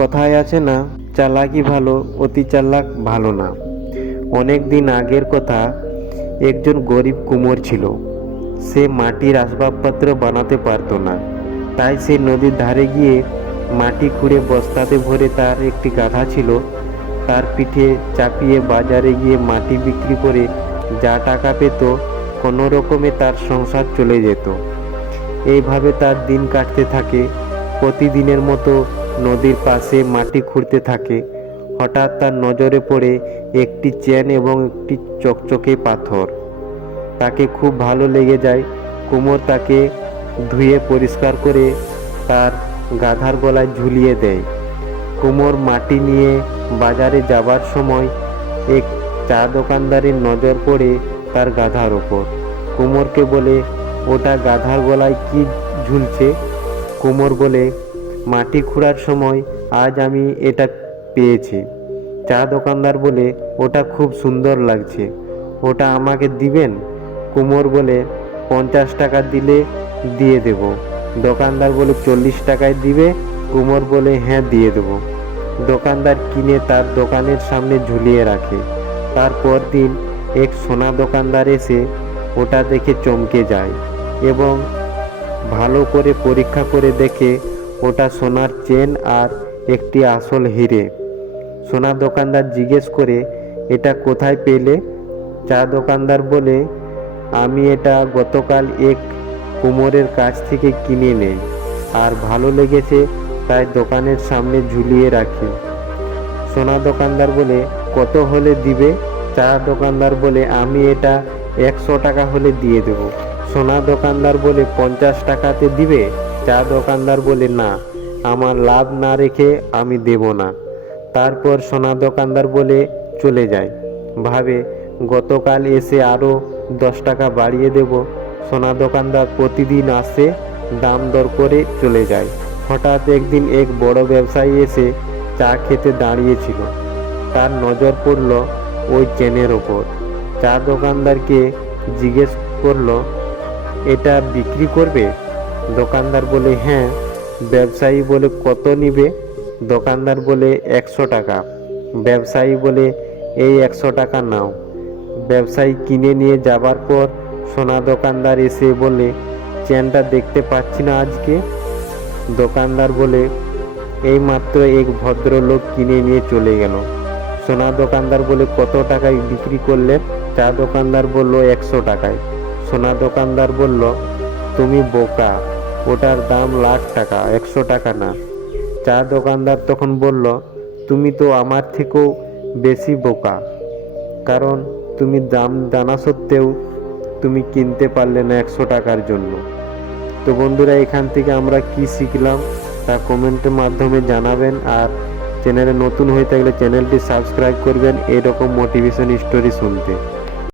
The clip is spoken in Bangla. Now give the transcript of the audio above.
কথায় আছে না, চালাকি ভালো, অতি চালাক ভালো না। অনেক দিন আগের কথা, একজন গরিব কুমোর ছিল। সে মাটির আসবাবপত্র বানাতে পারতো না, তাই সে নদীর ধারে গিয়ে মাটি খুঁড়ে বস্তাতে ভরে, তার একটি গাধা ছিল, তার পিঠে চাপিয়ে বাজারে গিয়ে মাটি বিক্রি করে যা টাকা পেত, কোনো রকমে তার সংসার চলে যেত। এইভাবে তার দিন কাটতে থাকে। প্রতিদিনের মতো নদীর পাশে মাটি খুঁড়তে থাকে। হঠাৎ তার নজরে পড়ে একটি চেন এবং একটি চকচকে পাথর। তাকে খুব ভালো লেগে যায়। কুমোর তাকে ধুয়ে পরিষ্কার করে তার গাধার গলায় ঝুলিয়ে দেয়। কুমোর মাটি নিয়ে বাজারে যাবার সময় এক চা দোকানদারের নজর পড়ে তার গাধার ওপর। কুমোরকে বলে, ওটা গাধার গলায় কি ঝুলছে? কুমোর বলে, মাটি খোঁড়ার সময় আজ আমি এটা পেয়েছি। চা দোকানদার বলে, ওটা খুব সুন্দর লাগছে, ওটা আমাকে দিবেন? কুমোর বলে, 50 টাকা দিলে দিয়ে দেব। দোকানদার বলে, 40 টাকায় দিবে? কুমোর বলে, হ্যাঁ দিয়ে দেব। দোকানদার কিনে তার দোকানের সামনে ঝুলিয়ে রাখে। তারপর দিন এক সোনা দোকানদার এসে ওটা দেখে চমকে যায় এবং ভালো করে পরীক্ষা করে দেখে ওটা সোনার চেন আর একটি আসল হিরে। সোনা দোকানদার জিজ্ঞেস করে, এটা কোথায় পেলে? চা দোকানদার বলে, আমি এটা গতকাল এক কুমোরের কাছ থেকে কিনে নেই, আর ভালো লেগেছে তাই দোকানের সামনে ঝুলিয়ে রাখি। সোনা দোকানদার বলে, কত হলে দিবে? চা দোকানদার বলে, আমি এটা 100 টাকা হলে দিয়ে দেব। সোনা দোকানদার বলে, 50 টাকাতে দিবে? চা দোকানদার বলে, না, আমার লাভ না রেখে আমি দেব না। তারপর সোনা দোকানদার বলে চলে যায়। ভাবে, গতকাল এসে আরও 10 টাকা বাড়িয়ে দেব। সোনা দোকানদার প্রতিদিন আসে, দাম দর করে চলে যায়। হঠাৎ একদিন এক বড় ব্যবসায়ী এসে চা খেতে দাঁড়িয়েছিল। তার নজর পড়ল ওই চেনের ওপর। চা দোকানদারকে জিজ্ঞেস করলো, এটা বিক্রি করবে? দোকানদার বলে, হ্যাঁ। ব্যবসায়ী বলে, কত নিবে? দোকানদার বলে, 100 টাকা। ব্যবসায়ী বলে, এই 100 টাকা নাও। ব্যবসায়ী কিনে নিয়ে যাবার পর সোনা দোকানদার এসে বলে, চেনটা দেখতে পাচ্ছি না আজকে। দোকানদার বলে, এই মাত্র এক ভদ্রলোক কিনে নিয়ে চলে গেল। সোনা দোকানদার বলে, কত টাকায় বিক্রি করলে? চা দোকানদার বলল, 100 টাকায়। সোনা দোকানদার বলল, তুমি বোকা, ওটার দাম লাখ টাকা, 100 টাকা না। চা দোকানদার তখন বলল, তুমি তো আমার থেকেও বেশি বোকা, কারণ তুমি দাম জানা সত্ত্বেও তুমি কিনতে পারলে না 100 টাকার জন্য। তো বন্ধুরা, এখান থেকে আমরা কি শিখলাম তা কমেন্টের মাধ্যমে জানাবেন, আর চ্যানেলে নতুন হয়ে থাকলে চ্যানেলটি সাবস্ক্রাইব করবেন এরকম মোটিভেশন স্টোরি শুনতে।